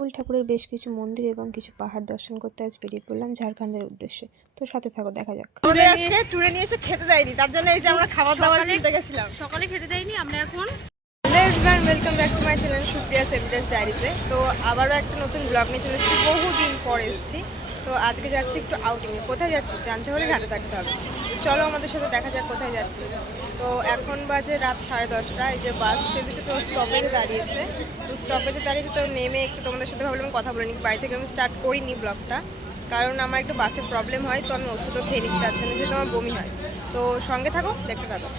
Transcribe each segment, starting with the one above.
ফুল ঠাকুরের বেশ কিছু মন্দির এবং কিছু পাহাড় দর্শন করতে আজ বেরিয়ে পড়লাম ঝাড়খণ্ডের উদ্দেশ্যে। তো সাথে থাকো দেখা যাক। টুরে আজকে ট্যুরে নিয়ে এসে খেতে দেয়নি তার জন্য এই যে আমরা খাবার দাবার খেতে গেছিলাম। সকালে খেতে দেয়নি আমরা এখন everyone welcome back to my channel Supriya সেভিটাস ডায়েরিতে তো আবারও একটা নতুন ব্লগ নিয়ে চলে এসেছি, বহুদিন পর এসেছি। তো আজকে যাচ্ছি একটু আউটিংয়ে কোথায় যাচ্ছি? জানতে হলে হাতে থাকতে হবে। চলো আমাদের সাথে দেখা যাক কোথায় যাচ্ছি। তো এখন বাজে রাত সাড়ে দশটা, এই যে বাস ছেড়েছে তো স্টপেজে দাঁড়িয়েছে। তো স্টপেজে দাঁড়িয়েছে তো নেমে একটু তোমাদের সাথে ভাবলাম কথা বলে নিই। বাড়ি থেকে আমি স্টার্ট করিনি ব্লগটা কারণ আমার একটু বাসে প্রবলেম হয়, তো আমি ওষুধও খেয়ে নিই, তার জন্য যেহেতু আমার বমি হয়। তো সঙ্গে থাকো, দেখতে থাকো।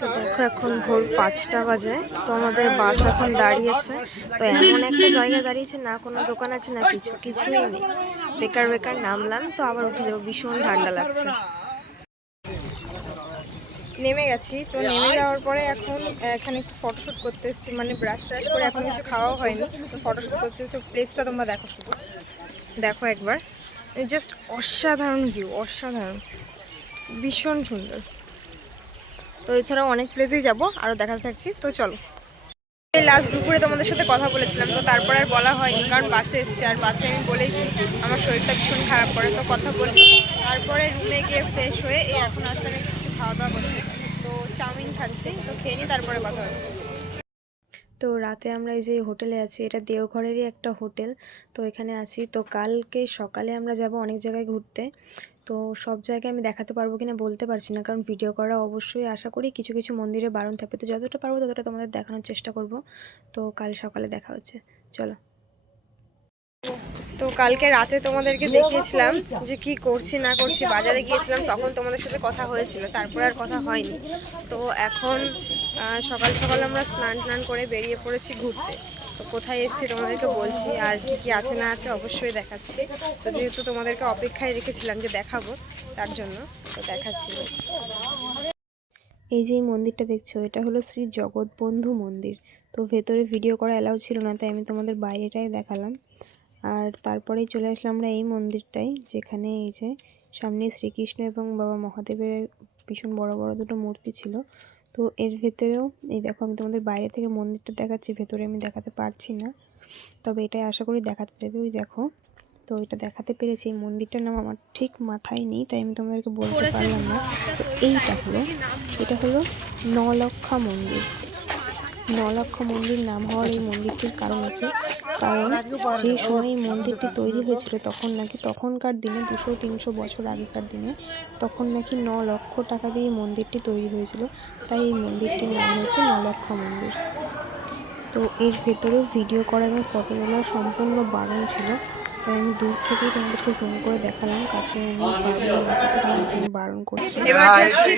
দেখো, এখন ভোর পাঁচটা বাজে। তো আমাদের বাস এখন দাঁড়িয়েছে। তো এমন একটা জায়গায় দাঁড়িয়েছে, না কোনো দোকান আছে, না কিছু, কিছুই নেই। বেকার বেকার নামলাম, তো আবার উঠে যাব, ভীষণ ঠান্ডা লাগছে। নেমে গেছি, তো নেমে যাওয়ার পরে এখন এখানে একটু ফটোশ্যুট করতে এসেছি মানে ব্রাশ ট্রাশ করে এখন কিছু খাওয়াও হয়নি। তো ফটোশ্যুট করতে, তো প্লেসটা তোমরা দেখো শুধু। দেখো একবার। জাস্ট অসাধারণ ভিউ অসাধারণ। ভীষণ সুন্দর। তো এছাড়াও অনেক প্লেসেই যাব আরও দেখাতে থাকছি। তো চলো। এই লাস্ট দুপুরে তোমাদের সাথে কথা বলেছিলাম, তো তারপর আর বলা হয়নি, কারণ বাসে এসছি। আর বাসে আমি বলেইছি, আমার শরীরটা ভীষণ খারাপ করে, তো কথা বলি তারপরে রুমে গিয়ে ফ্রেশ হয়ে, এই এখন আসলে কিছু খাওয়া দাওয়া করছি। তো চাউমিন খাচ্ছি, তো খেয়ে নিই, তারপরে কথা হচ্ছে। তো রাতে আমরা এই যে হোটেলে আছি, এটা দেওঘরেরই একটা হোটেল। তো এখানে আছি। তো কালকে সকালে আমরা যাব অনেক জায়গায় ঘুরতে। তো সব জায়গায় আমি দেখাতে পারব কিনা বলতে পারছি না, কারণ ভিডিও করা অবশ্যই আশা করি কিছু কিছু মন্দিরে বারণ থাকবে। তো যতটা পারব ততটা তোমাদের দেখানোর চেষ্টা করব। তো কাল সকালে দেখা হচ্ছে। চলো। তো কালকে রাতে তোমাদেরকে দেখিয়েছিলাম যে কি করছি, না করছি, বাজারে গিয়েছিলাম, তখন তোমাদের সাথে কথা হয়েছিল, তারপরে আর কথা হয়নি। তো এখন সকাল সকাল আমরা স্নান টান করে বেরিয়ে পড়েছি ঘুরতে। তো কোথায় এসেছি তোমাদেরকে বলছি, আর কি কি আছে না আছে অবশ্যই দেখাচ্ছি। তো যেহেতু তোমাদেরকে অপেক্ষায় রেখেছিলাম যে দেখাবো, তার জন্য তো দেখাচ্ছি। এই যে এই মন্দিরটা দেখছ, এটা হলো শ্রী জগৎবন্ধু মন্দির। তো ভেতরে ভিডিও করা অ্যালাউ ছিল না, তাই আমি তোমাদের বাইরেটাই দেখালাম। আর তারপরেই চলে আসলাম আমরা এই মন্দিরটাই যেখানে এই যে সামনে শ্রীকৃষ্ণ এবং বাবা মহাদেবের ভীষণ বড় বড় দুটো মূর্তি ছিল। তো এর ভেতরেও এই দেখো আমি তোমাদের বাইরে থেকে মন্দিরটা দেখাচ্ছি ভেতরে আমি দেখাতে পারছি না। তবে এটাই আশা করি দেখাতে দেবে ওই দেখো। তো এটা দেখাতে পেরেছি এই মন্দিরটার নাম আমার ঠিক মাথায় নেই তাই আমি তোমাদেরকে বলতে পারলাম না। তো এইটা হলো এটা হলো নলক্ষা মন্দির। নলক্ষা মন্দির নাম হওয়ার এই মন্দিরটির কারণ আছে কারণ যে সময় এই মন্দিরটি তৈরি হয়েছিল তখন নাকি তখনকার দিনে দুশো তিনশো বছর আগেকার দিনে তখন নাকি ন লক্ষ টাকা দিয়ে এই মন্দিরটি তৈরি হয়েছিল। তাই এই মন্দিরটির নাম হচ্ছে নলক্ষা মন্দির। তো এর ভেতরেও ভিডিও করা এবং ফটো তোলা সম্পূর্ণ বারণ ছিল। তাই আমি দূর থেকেই তোমাদেরকে জুম করে দেখালাম। কাছে আমি দেখাতে বারণ করছে।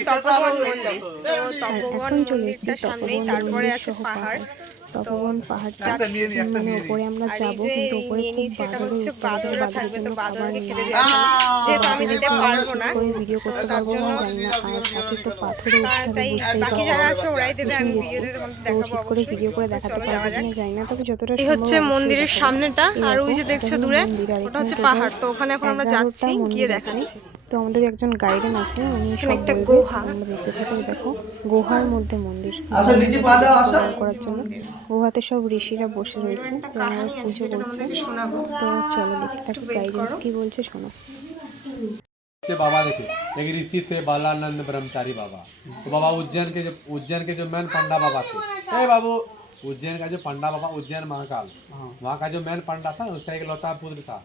তপবন এখন চলে এসেছি তপবন মন্দির সহ পাহাড়। পাহাড় পাহাড়টা মানে উপরে আমরা যাব কিন্তু উপরে নিয়ে খুব বাদরের থাকবে জন্য খাবার নিয়ে পারব করে ভিডিও করতে পারব না জানি না আর সাথে তো পাথরে উঠতে হবে বুঝতেই বাকি যারা আছে ওরাই দেবে আমি ভিডিওতে তোমাদের দেখাবো ঠিক করে ভিডিও করে দেখাতে পারব। কিনা জানি না তবে যতটা এই সম্ভব হচ্ছে মন্দিরের সামনেটা আর ওই যে দেখছ দূরে ওটা হচ্ছে পাহাড় তো ওখানে এখন আমরা যাচ্ছি গিয়ে। দেখাচ্ছি। তো আমাদের একজন গাইডেন আছে উনি সব একটা বলবে গুহা। আমরা দেখতে থাকি ওই দেখো গুহার মধ্যে মন্দির আসো, নিচে পা দাও, আসো। দর্শন করার জন্য গুহাতে সব ঋষিরা বসে রয়েছে তো আমরা পুজো করছে তো চলো দেখতে থাকি গাইডেন্স কি বলছে শোনো से बाबा देखे एक ऋषि थे बालानंद ब्रह्मचारी बाबा तो बाबा उज्जैन के जो उज्जैन के जो मेन पंडा बाबा थे अरे बाबू उज्जैन का जो पंडा बाबा उज्जैन महाकाल वहाँ का जो मेन पंडा था ना उसका एक लौता पुत्र था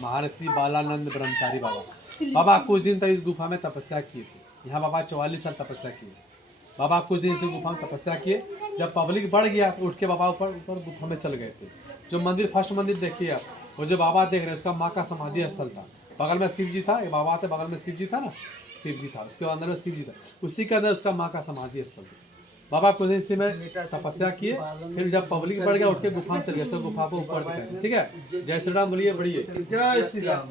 महर्षि बालानंद ब्रह्मचारी बाबा। बाबा कुछ दिन तक इस गुफा में तपस्या किए थे। यहाँ बाबा चौवालीस साल तपस्या किए बाबा कुछ दिन से गुफा में तपस्या किए। जब पब्लिक बढ़ गया तो उठ के बाबा ऊपर ऊपर गुफा में चल गए थे। जो मंदिर, फ़र्स्ट मंदिर देखिए आप, वो जो बाबा देख रहे हैं, उसका माँ का समाधि स्थल था। बगल में शिव जी था, ये बाबा थे, बगल में शिव जी था ना? शिव जी था, उसके अंदर में शिव जी था। उसी के अंदर उसका माँ का समाधि स्थल था। बाबा कुछ दिन से में तपस्या किए फिर जब पब्लिक बढ़ गया उठ के गुफा में चल गए सब गुफा को ऊपर दिखाए ठीक है जय श्री राम बोलिए बढ़िए জয় শ্রীরাম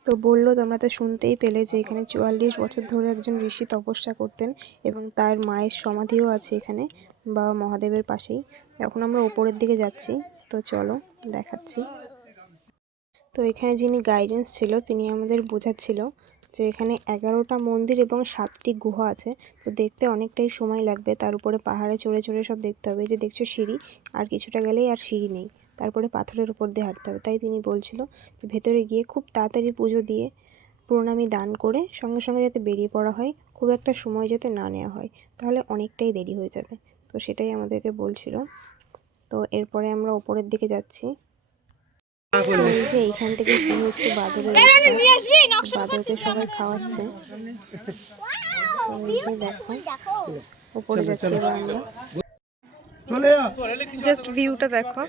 তো বললো তোমরা তো শুনতেই পেলে যে এখানে চুয়াল্লিশ বছর ধরে একজন ঋষি তপস্যা করতেন এবং তার মায়ের সমাধিও আছে এখানে বাবা মহাদেবের পাশেই এখন আমরা ওপরের দিকে যাচ্ছি তো চলো দেখাচ্ছি তো এখানে যিনি গাইডেন্স ছিল তিনি আমাদের বোঝাচ্ছিল যে এখানে এগারোটা মন্দির এবং সাতটি গুহা আছে। তো দেখতে অনেকটাই সময় লাগবে। তার উপরে পাহাড়ে চড়ে চড়ে সব দেখতে হবে। যে দেখছ সিঁড়ি, আর কিছুটা গেলেই আর সিঁড়ি নেই। তারপরে পাথরের উপর দিয়ে হাঁটতে হবে। তাই তিনি বলছিল ভেতরে গিয়ে খুব তাড়াতাড়ি পুজো দিয়ে প্রণামী দান করে সঙ্গে সঙ্গে যাতে বেরিয়ে পড়া হয়, খুব একটা সময় যাতে না নেওয়া হয়, তাহলে অনেকটাই দেরি হয়ে যাবে। তো সেটাই আমাদেরকে বলছিল। তো এরপরে আমরা ওপরের দিকে যাচ্ছি। তো এই যে এইখান থেকে শুরু হচ্ছে বাদরের। বাদরকে সবাই খাওয়াচ্ছে। এই যে দেখো উপরে যাচ্ছি আমরা জাস্ট ভিউটা দেখো।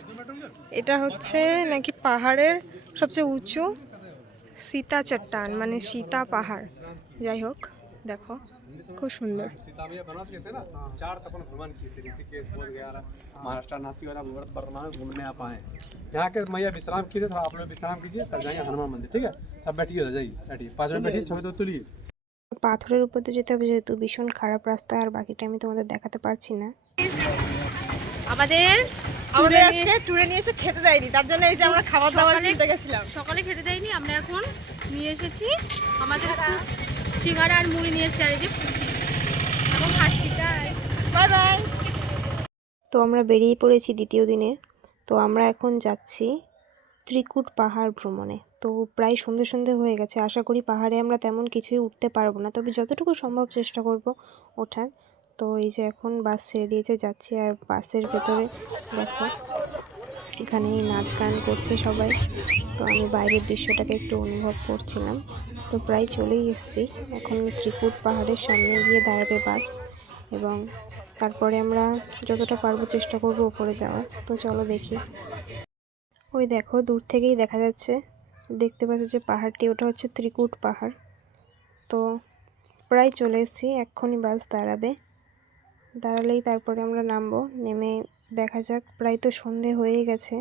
এটা হচ্ছে নাকি পাহাড়ের সবচেয়ে উঁচু সীতা চট্টান মানে সীতা পাহাড়। যাই হোক। দেখো খুব সুন্দর सीता मैया बनारस गए थे ना चार तक अपन भ्रमण किए थे ऋषिकेश बोध गया महाराष्ट्र नासिक वाला वर्तमान में घूमने आ पाए यहाँ के मैया विश्राम किए थे थोड़ा आप लोग विश्राम कीजिए तब जाइए हनुमान मंदिर ठीक है तब बैठिए उधर जाइए बैठिए पाँच मिनट बैठिए छवि तो तुलिए পাথরের উপর দিয়ে যেতে হবে যেহেতু ভীষণ খারাপ রাস্তা আর বাকিটা আমি তোমাদের দেখাতে পারছি না আমাদের আমাদের আজকে ট্যুরে নিয়ে এসে খেতে দেয়নি তার জন্য এই যে আমরা খাবার দাবার সকালে- কিনতে গেছিলাম সকালে খেতে দেয়নি আমরা এখন নিয়ে এসেছি আমাদের খুব সিঙ্গারা আর মুড়ি নিয়ে আর যে এখন খাচ্ছি, তাই। Bye bye. তো আমরা বেরিয়ে পড়েছি দ্বিতীয় দিনে তো আমরা এখন যাচ্ছি ত্রিকুট পাহাড় ভ্রমণে। তো প্রায় সন্ধে সন্ধে হয়ে গেছে। আশা করি পাহাড়ে আমরা তেমন কিছুই উঠতে পারব না। তবে যতটুকু সম্ভব চেষ্টা করব ওঠার। তো এই যে এখন বাস ছেড়ে দিয়েছে, যাচ্ছি আর বাসের ভেতরে। দেখো এখানে নাচ গান করছে সবাই। তো আমি বাইরের দৃশ্যটাকে একটু অনুভব করছিলাম। তো প্রায় চলেই এসেছি। এখন ত্রিকুট পাহাড়ের সামনে গিয়ে দাঁড়াবে বাস এবং তারপরে আমরা যতটা পারব চেষ্টা করব উপরে যাওয়ার। তো চলো দেখি। ওই দেখো, দূর থেকেই দেখা যাচ্ছে। দেখতে পাচ্ছ যে পাহাড়টি, ওটা হচ্ছে ত্রিকুট পাহাড়। তো প্রায় চলে এসেছি, এক্ষুনি বাস দাঁড়াবে। দাঁড়ালেই তারপরে আমরা নামবো, নেমে দেখা যাক। প্রায় তো সন্ধে হয়েই গেছে,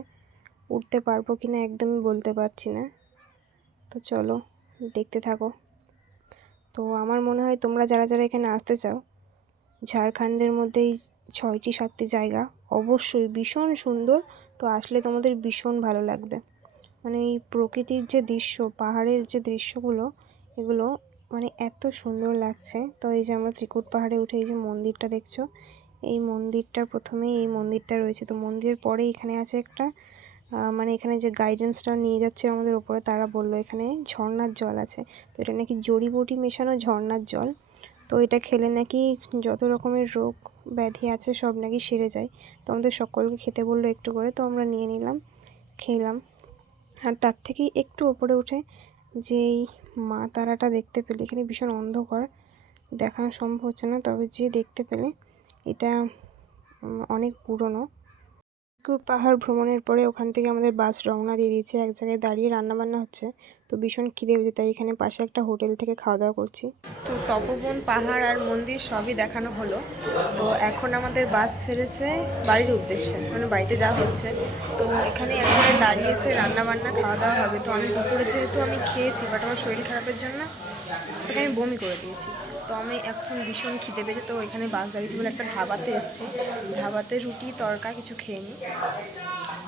উঠতে পারব কি না একদমই বলতে পারছি না। তো চলো দেখতে থাকো। তো আমার মনে হয় তোমরা যারা যারা এখানে আসতে চাও, ঝাড়খণ্ডের মধ্যেই ছয়টি সাতটি জায়গা অবশ্যই ভীষণ সুন্দর। তো আসলে তোমাদের ভীষণ ভালো লাগবে। মানে এই প্রকৃতির যে দৃশ্য, পাহাড়ের যে দৃশ্যগুলো, এগুলো মানে এত সুন্দর লাগছে। তো এই যে আমরা ত্রিকুট পাহাড়ে উঠে এই যে মন্দিরটা দেখছ, এই মন্দিরটা প্রথমেই এই মন্দিরটা রয়েছে। তো মন্দিরের পরে এখানে আছে একটা মানে এখানে যে গাইডেন্সটা নিয়ে যাচ্ছে আমাদের ওপরে তারা বলল এখানে ঝর্ণার জল আছে। তো এটা নাকি জড়িবুটি মেশানো ঝর্ণার জল। তো এটা খেলে নাকি যত রকমের রোগ ব্যাধি আছে সব নাকি সেরে যায়। তো আমাদের সকলকে খেতে বলল একটু করে, তো আমরা নিয়ে নিলাম, খেলাম। আর তার থেকেই একটু ওপরে উঠে যেই মা তারাটা দেখতে পেলে, এখানে ভীষণ অন্ধকার, দেখানো সম্ভব হচ্ছে না, তবে যে দেখতে পেলে, এটা অনেক পুরনো। কুট পাহাড় ভ্রমণের পরে ওখান থেকে আমাদের বাস রওনা দিয়ে দিয়েছে। এক জায়গায় দাঁড়িয়ে রান্নাবান্না হচ্ছে। তো ভীষণ খিদে হয়েছে তাই এখানে পাশে একটা হোটেল থেকে খাওয়া দাওয়া করছি। তো তপবন, পাহাড় আর মন্দির সবই দেখানো হলো। তো এখন আমাদের বাস ছেড়েছে বাড়ির উদ্দেশ্যে মানে বাড়িতে যাওয়া হচ্ছে। তো এখানে এক জায়গায় দাঁড়িয়েছে রান্না বান্না খাওয়া দাওয়া হবে। তো অনেক দুপুরে যেহেতু আমি খেয়েছি, বাট আমার শরীর খারাপের জন্য ওখানে আমি বমি করে দিয়েছি। তো আমি এখন ভীষণ খিদে পেয়েছে, তো এখানে বাস দাঁড়িয়েছি বলে একটা ধাবাতে এসেছি। ধাবাতে রুটি, তরকা কিছু খেয়ে নিই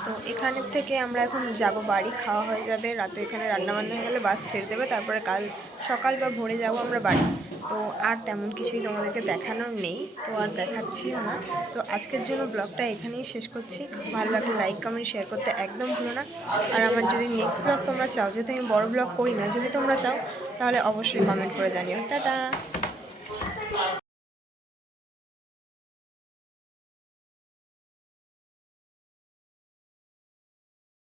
তো এখানের থেকে আমরা এখন যাব বাড়ি, খাওয়া হয়ে যাবে, রাতে এখানে রান্না বান্না হয়ে গেলে বাস ছেড়ে দেবে, তারপরে কাল সকাল বা ভোরে যাব আমরা বাড়ি। তো আর তেমন কিছুই তোমাদেরকে দেখানোর নেই, তো আর দেখাচ্ছিও না। তো আজকের জন্য ব্লগটা এখানেই শেষ করছি। ভালো লাগলে লাইক কমেন্ট শেয়ার করতে একদম ভুলো না। আর আমার যদি নেক্সট ব্লগ তোমরা চাও যেহেতু আমি বড় ব্লগ করি না, যদি তোমরা চাও, তাহলে অবশ্যই কমেন্ট করে জানিও। টাটা!